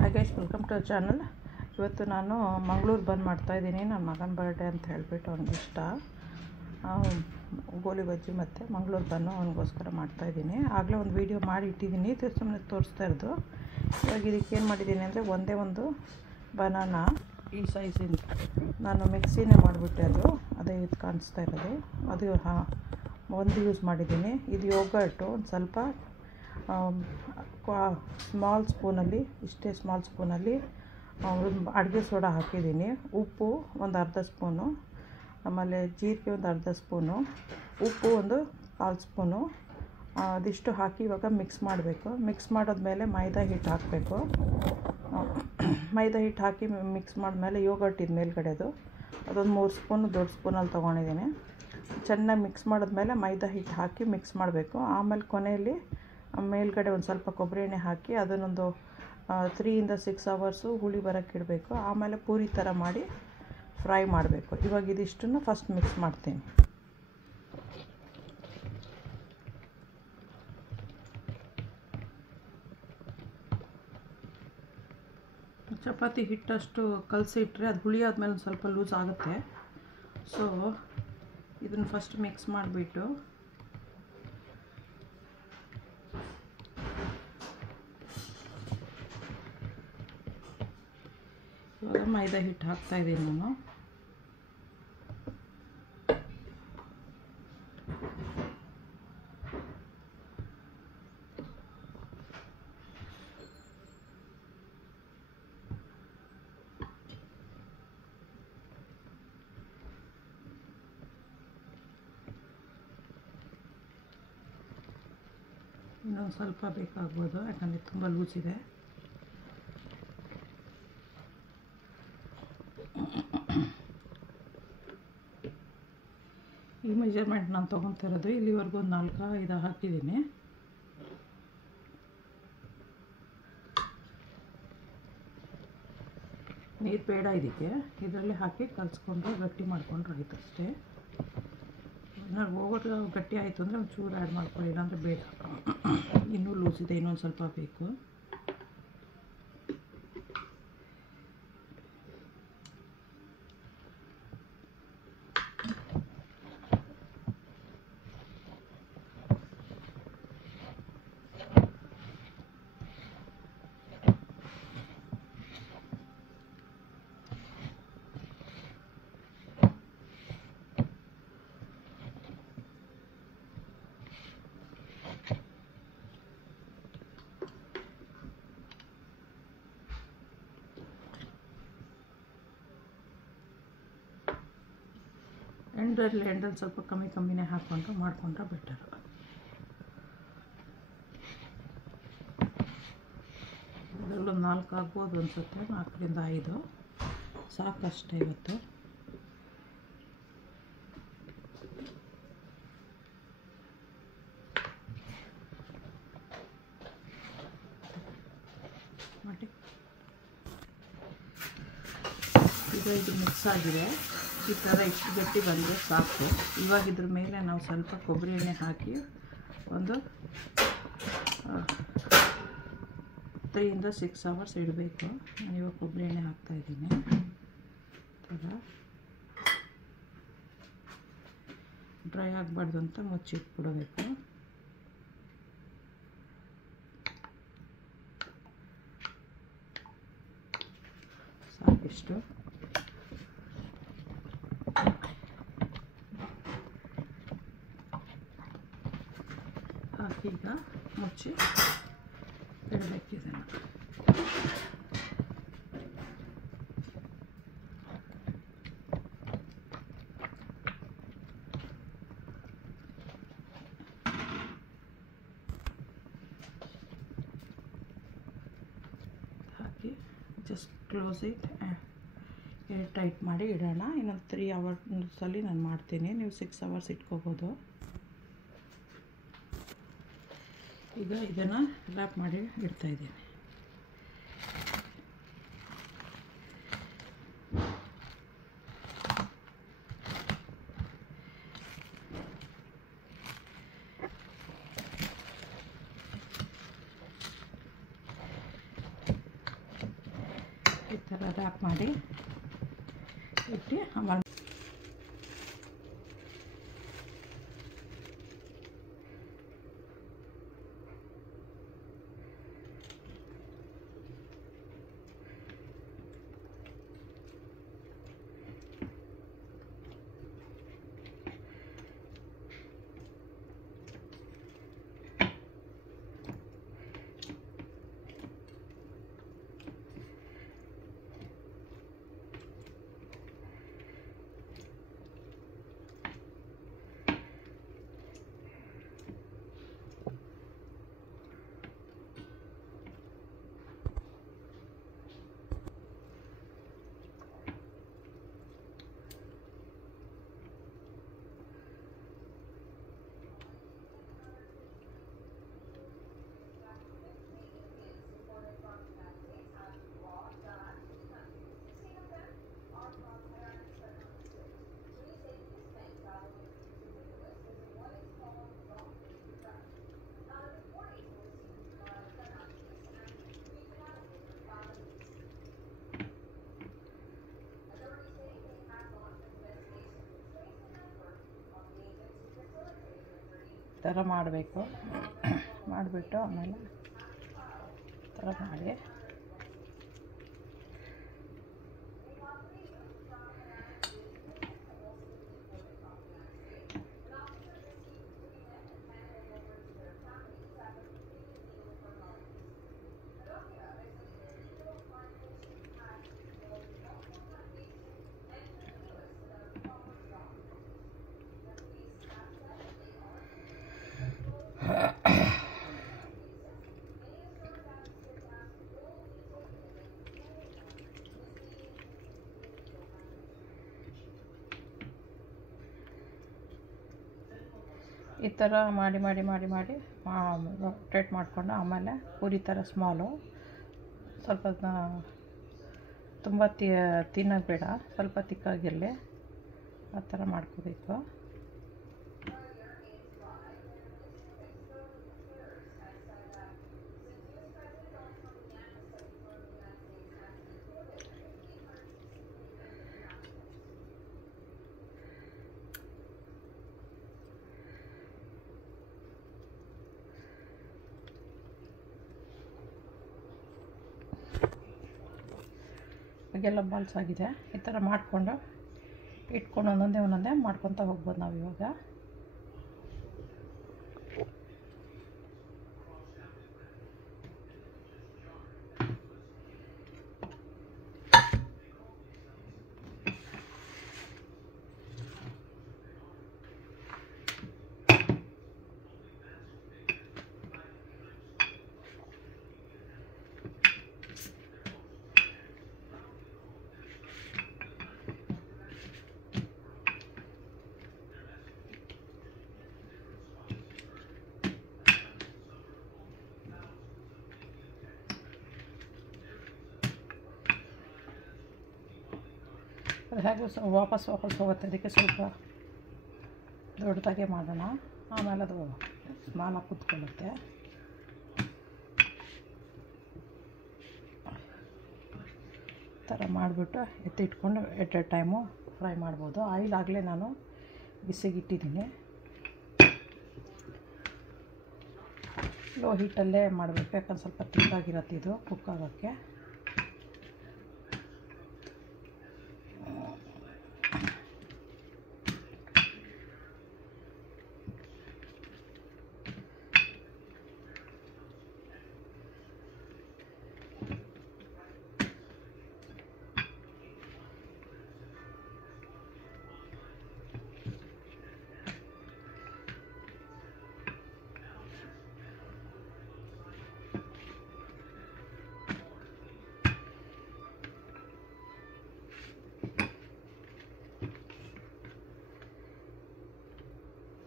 Hi guys, welcome to channel. ಇವತ್ತು ನಾನು ಮಂಗಳೂರು ಬಂದು ಮಾಡ್ತಾಯಿದ್ದೀನಿ. ನನ್ನ ಮಗನ ಬರ್ಡೇ ಅಂತ ಹೇಳಿಬಿಟ್ಟು ಅವ್ನಿಗೆ ಇಷ್ಟ ಗೋಲಿ ಬಜ್ಜಿ ಮತ್ತು ಮಂಗಳೂರು ಬನ್ನು ಅವನಿಗೋಸ್ಕರ ಮಾಡ್ತಾಯಿದ್ದೀನಿ. ಆಗಲೇ ಒಂದು ವೀಡಿಯೋ ಮಾಡಿ ಇಟ್ಟಿದ್ದೀನಿ, ಸುಮ್ಮನೆ ತೋರಿಸ್ತಾ ಇರೋದು. ಇವಾಗ ಇದಕ್ಕೆ ಏನು ಮಾಡಿದ್ದೀನಿ ಅಂದರೆ ಒಂದೇ ಒಂದು ಬನಾನಾ ಈ ಸೈಜಿಂದ ನಾನು ಮಿಕ್ಸಿನೇ ಮಾಡಿಬಿಟ್ಟೆ. ಅದೇ ಇದು ಕಾಣಿಸ್ತಾ ಇರೋದು ಅದು ಒಂದು ಯೂಸ್ ಮಾಡಿದ್ದೀನಿ. ಇದು ಯೋಗರ್ಟು ಒಂದು ಸ್ವಲ್ಪ ಸ್ಮಾಲ್ ಸ್ಪೂನಲ್ಲಿ, ಇಷ್ಟೇ ಸ್ಮಾಲ್ ಸ್ಪೂನಲ್ಲಿ ಅಡುಗೆ ಸೋಡಾ ಹಾಕಿದ್ದೀನಿ. ಉಪ್ಪು ಒಂದು ಅರ್ಧ ಸ್ಪೂನು, ಆಮೇಲೆ ಜೀರಿಗೆ ಒಂದು ಅರ್ಧ ಸ್ಪೂನು, ಉಪ್ಪು ಒಂದು 1/4 ಸ್ಪೂನು, ಅದಿಷ್ಟು ಹಾಕಿ ಇವಾಗ ಮಿಕ್ಸ್ ಮಾಡಬೇಕು. ಮಿಕ್ಸ್ ಮಾಡಿದ್ಮೇಲೆ ಮೈದಾ ಹಿಟ್ಟು ಹಾಕಬೇಕು. ಮೈದಾ ಹಿಟ್ಟು ಹಾಕಿ ಮಿಕ್ಸ್ ಮಾಡಿದ್ಮೇಲೆ ಯೋಗರ್ಟ್ ಇದು ಮೇಲ್ಗಡೆದು ಅದೊಂದು 3 ಸ್ಪೂನು ದೊಡ್ಡ ಸ್ಪೂನಲ್ಲಿ ತೊಗೊಂಡಿದ್ದೀನಿ. ಚೆನ್ನಾಗಿ ಮಿಕ್ಸ್ ಮಾಡಿದ್ಮೇಲೆ ಮೈದಾ ಹಿಟ್ಟು ಹಾಕಿ ಮಿಕ್ಸ್ ಮಾಡಬೇಕು. ಆಮೇಲೆ ಕೊನೆಯಲ್ಲಿ ಮೇಲ್ಗಡೆ ಒಂದು ಸ್ವಲ್ಪ ಕೊಬ್ಬರಿ ಎಣ್ಣೆ ಹಾಕಿ ಅದನ್ನೊಂದು 3 ಇಂದ 6 ಅವರ್ಸು ಹುಳಿ ಬರೋಕ್ಕೆ ಇಡಬೇಕು. ಆಮೇಲೆ ಪೂರಿ ಥರ ಮಾಡಿ ಫ್ರೈ ಮಾಡಬೇಕು. ಇವಾಗ ಇದಿಷ್ಟನ್ನು ಫಸ್ಟ್ ಮಿಕ್ಸ್ ಮಾಡ್ತೀನಿ. ಚಪಾತಿ ಹಿಟ್ಟಷ್ಟು ಕಲಸಿಟ್ರೆ ಅದು ಹುಳಿ ಆದಮೇಲೆ ಒಂದು ಸ್ವಲ್ಪ ಲೂಸ್ ಆಗುತ್ತೆ. ಸೊ ಇದನ್ನು ಫಸ್ಟ್ ಮಿಕ್ಸ್ ಮಾಡಿಬಿಟ್ಟು ಇವಾಗ ಮೈದಾ ಹಿಟ್ಟು ಹಾಕ್ತಾಯಿದ್ದೀನಿ ನಾನು. ಇನ್ನೊಂದು ಸ್ವಲ್ಪ ಬೇಕಾಗ್ಬೋದು, ಯಾಕಂದರೆ ತುಂಬ ಲೂಸ್ ಇದೆ. ಈ ಮೆಜರ್ಮೆಂಟ್ ನಾನು ತೊಗೊತಿರೋದು. ಇಲ್ಲಿವರೆಗೂ ಒಂದು 4-5 ಹಾಕಿದ್ದೀನಿ. ನೀರು ಬೇಡ ಇದಕ್ಕೆ, ಇದರಲ್ಲಿ ಹಾಕಿ ಕಲಿಸ್ಕೊಂಡು ಗಟ್ಟಿ ಮಾಡಿಕೊಂಡ್ರೆ ಆಯಿತು ಅಷ್ಟೇ. ಏನಾದ್ರು ಓವರ್ ಗಟ್ಟಿ ಆಯಿತು ಅಂದರೆ ಒಂದು ಚೂರು ಆ್ಯಡ್ ಮಾಡ್ಕೊಳ್ಳಿ, ಇಲ್ಲಾಂದರೆ ಬೇಡ. ಇನ್ನೂ ಲೂಸ್ ಇದೆ, ಇನ್ನೊಂದು ಸ್ವಲ್ಪ ಬೇಕು. ಎಂಡಲ್ಲಿ ಸ್ವಲ್ಪ ಕಮ್ಮಿನೇ ಹಾಕ್ಕೊಂಡು ಮಾಡಿಕೊಂಡ್ರೆ ಬೆಟರು. ಇದರಲ್ಲೊಂದು 4 ಆಗ್ಬೋದು ಅನಿಸುತ್ತೆ, 4ರಿಂದ 5 ಸಾಕಷ್ಟೇ ಇವತ್ತು. ಮಾಡಿ ಈಗ ಇದು ಮಿಕ್ಸ್ ಆಗಿದೆ. ಈ ಥರ ಇಷ್ಟು ಗಟ್ಟಿ ಬಂದರೆ ಸಾಕು. ಇವಾಗ ಇದ್ರ ಮೇಲೆ ನಾವು ಸ್ವಲ್ಪ ಕೊಬ್ಬರಿ ಎಣ್ಣೆ ಹಾಕಿ ಒಂದು 3 ಇಂದ 6 ಅವರ್ಸ್ ಇಡಬೇಕು. ನಾನು ಇವಾಗ ಕೊಬ್ಬರಿ ಎಣ್ಣೆ ಹಾಕ್ತಾಯಿದ್ದೀನಿ. ಥರ ಡ್ರೈ ಆಗಬಾರ್ದು ಅಂತ ಮುಚ್ಚಿಟ್ಬಿಡಬೇಕು. ಸಾಕಿಷ್ಟು. ಈಗ ಮುಚ್ಚಿ ಇಡಬೇಕು ಇದನ್ನು. ಹಾಕಿ ಜಸ್ಟ್ ಕ್ಲೋಸ್ ಇಟ್, ಟೈಟ್ ಮಾಡಿ ಇಡೋಣ. ಇನ್ನೊಂದು 3 ಅವರ್ಸಲ್ಲಿ ನಾನು ಮಾಡ್ತೀನಿ. ನೀವು 6 ಅವರ್ಸ್ ಇಟ್ಕೋಬೋದು. ಈಗ ಇದನ್ನು ರ್ಯಾಪ್ ಮಾಡಿ ಇಡ್ತಾಯಿದ್ದೀನಿ. ಈ ಥರ ರ್ಯಾಪ್ ಮಾಡಿ ಇಟ್ಟು ಆಮೇಲೆ ಈ ಥರ ಮಾಡಬೇಕು. ಮಾಡಿಬಿಟ್ಟು ಆಮೇಲೆ ಈ ಥರ ಮಾಡಿ ಈ ಥರ ಮಾಡಿ ಮಾಡಿ ಮಾಡಿ ಮಾಡಿ ರೊಟೇಟ್ ಮಾಡಿಕೊಂಡು ಆಮೇಲೆ ಪೂರಿ ಥರ ಸ್ಮಾಲು ಸ್ವಲ್ಪ ತುಂಬ ತಿನ್ನೋದು ಬೇಡ, ಸ್ವಲ್ಪ ತಿಕ್ಕಾಗಿರಲಿ ಆ ಥರ ಮಾಡ್ಕೋಬೇಕು. ಇವಾಗೆಲ್ಲ ಬಾಲ್ಸ್ ಆಗಿದೆ. ಈ ಥರ ಮಾಡಿಕೊಂಡು ಇಟ್ಕೊಂಡು ಒಂದೊಂದೇ ಮಾಡ್ಕೊತ ಹೋಗ್ಬೋದು ನಾವು ಇವಾಗ. ಅದು ಹೇಗೂ ವಾಪಸ್ ಹೋಗುತ್ತೆ, ಅದಕ್ಕೆ ಸ್ವಲ್ಪ ದೊಡ್ಡದಾಗೆ ಮಾಡೋಣ. ಆಮೇಲೆ ಅದು ಸ್ಮಾಲಾಗಿ ಕುತ್ಕೊಳ್ಳುತ್ತೆ. ಈ ಥರ ಮಾಡಿಬಿಟ್ಟು ಎತ್ತಿಟ್ಕೊಂಡು ಎಟ್ ಎ ಟೈಮು ಫ್ರೈ ಮಾಡ್ಬೋದು. ಆಯಿಲ್ ಆಗಲೇ ನಾನು ಬಿಸಿಗಿಟ್ಟಿದ್ದೀನಿ. ಲೋ ಹೀಟಲ್ಲೇ ಮಾಡಬೇಕು, ಯಾಕಂದ್ರೆ ಸ್ವಲ್ಪ ತಿಕ್ಕಾಗಿರತ್ತೆ ಇದು ಕುಕ್ ಆಗೋಕ್ಕೆ.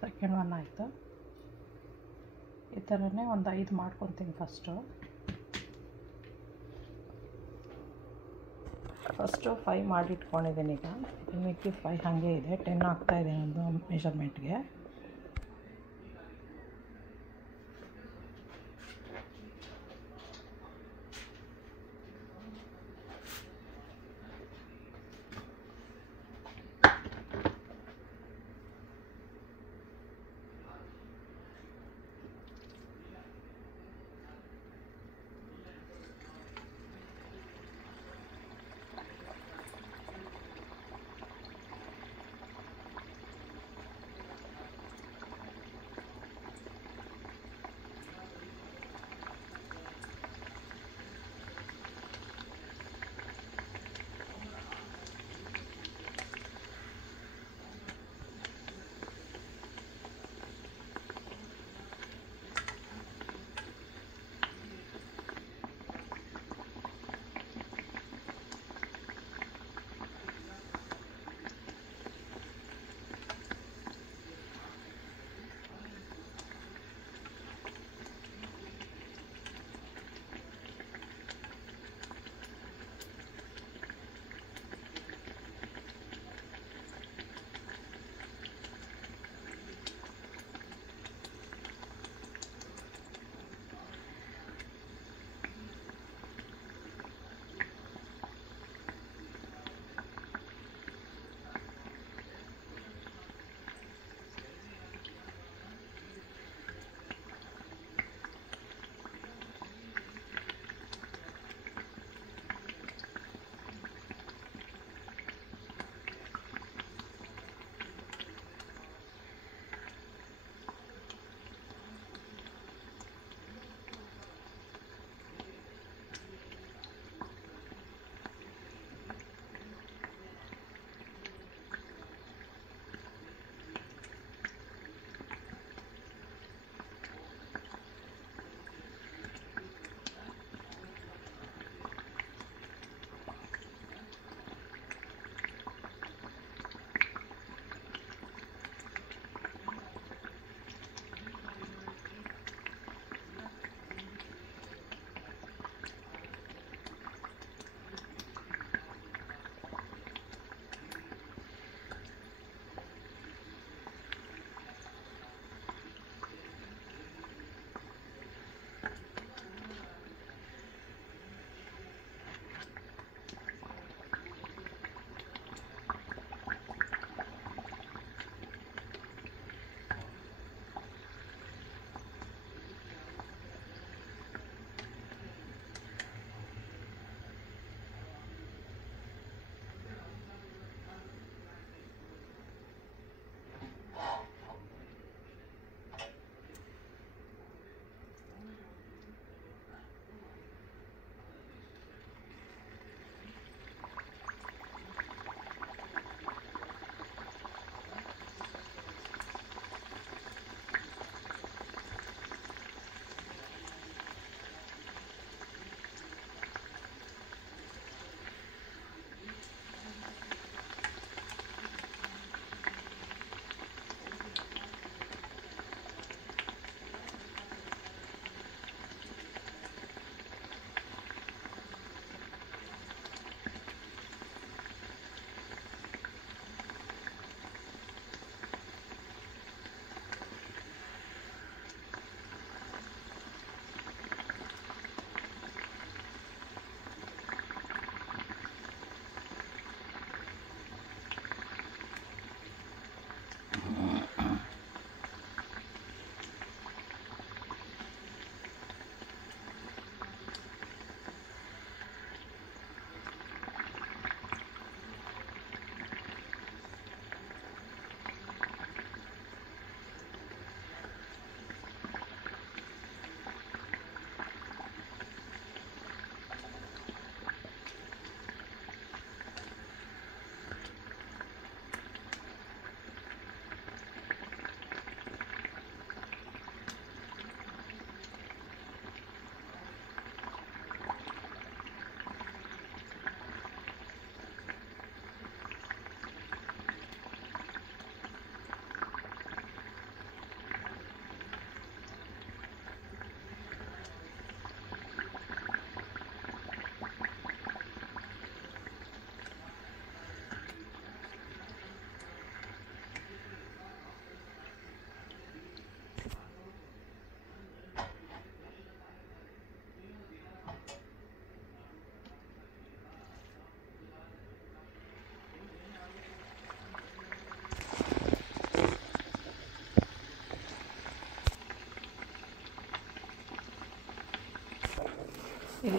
ಸೆಕೆಂಡ್ ಒನ್ ಆಯಿತು. ಈ ಥರನೇ ಒಂದು 5 ಮಾಡ್ಕೊತೀನಿ. ಫಸ್ಟು 5 ಮಾಡಿಟ್ಕೊಂಡಿದ್ದೀನಿ. ಈಗ ಮಿಕ್ಕಿ 5 ಹಾಗೆ ಇದೆ. 10 ಆಗ್ತಾಯಿದೆ ಒಂದು ಮೆಷರ್ಮೆಂಟ್ಗೆ.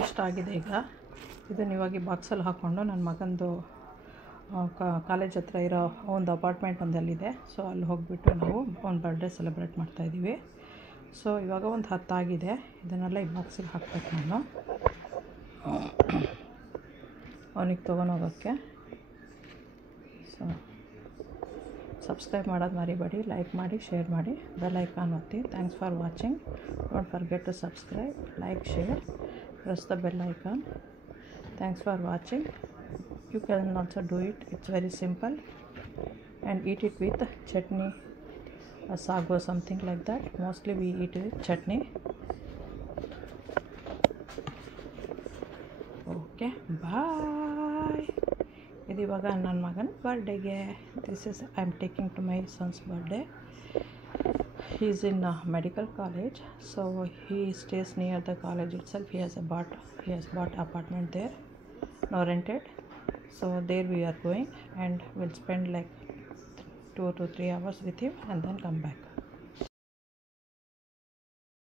ಇಷ್ಟ ಆಗಿದೆ. ಈಗ ಇದನ್ನು ಇವಾಗ ಬಾಕ್ಸಲ್ಲಿ ಹಾಕ್ಕೊಂಡು ನನ್ನ ಮಗಂದು ಕಾಲೇಜ್ ಹತ್ರ ಇರೋ ಒಂದು ಅಪಾರ್ಟ್ಮೆಂಟ್ ಒಂದಲ್ಲಿದೆ. ಸೊ ಅಲ್ಲಿ ಹೋಗಿಬಿಟ್ಟು ನಾವು ಒಂದು ಬರ್ಡೇ ಸೆಲೆಬ್ರೇಟ್ ಮಾಡ್ತಾಯಿದ್ದೀವಿ. ಸೊ ಇವಾಗ ಒಂದು 10 ಆಗಿದೆ. ಇದನ್ನೆಲ್ಲ ಈ ಬಾಕ್ಸಿಗೆ ಹಾಕ್ಬೇಕು ನಾನು ಅವನಿಗೆ ತೊಗೊಂಡೋಗೋಕ್ಕೆ. ಸೊ ಸಬ್ಸ್ಕ್ರೈಬ್ ಮಾಡೋದು ಮರಿಬೇಡಿ, ಲೈಕ್ ಮಾಡಿ, ಶೇರ್ ಮಾಡಿ, ಬೆಲ್ ಐಕಾನ್ ಒತ್ತಿ. Thanks for watching. Don't forget to subscribe, like, share, press the bell icon. Thanks for watching. You can also do it. It's very simple, and eat it with chutney, a sago, something like that. Mostly we eat with chutney. Okay, bye. This is ನನ್ನ ಮಗನ ಬರ್ಡೇಗೆ. I'm taking to my son's birthday. He is in medical college, so he stays near the college itself. He has bought apartment there, no rented. So there we are going, and we'll spend like 2 to 3 hours with him and then come back.